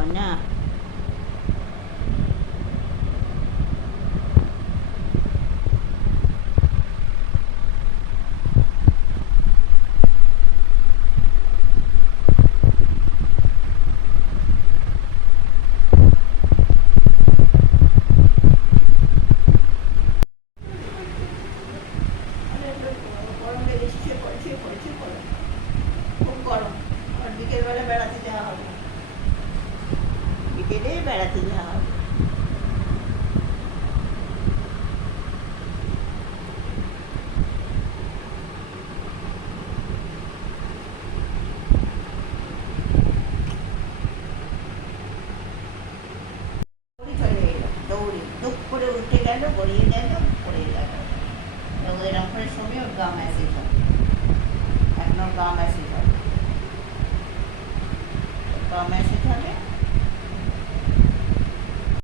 হয় না? গরম লেগেছে, শুয়ে পড়ো। খুব গরম। আর বিকেলবেলা বেড়াতে যাওয়া হবে, বিকেলে বেড়াতে যাওয়া হবে। দৌড়ি চলে এলো, দৌড়ি দুপ করে উঠে গেল, গড়িয়ে গেল, পড়ে গেল। এরকম করে শোবে, ওর গা ম্যাসেজ হবে, এখন ওর গা ম্যাসেজ হবে, গা ম্যাসেজ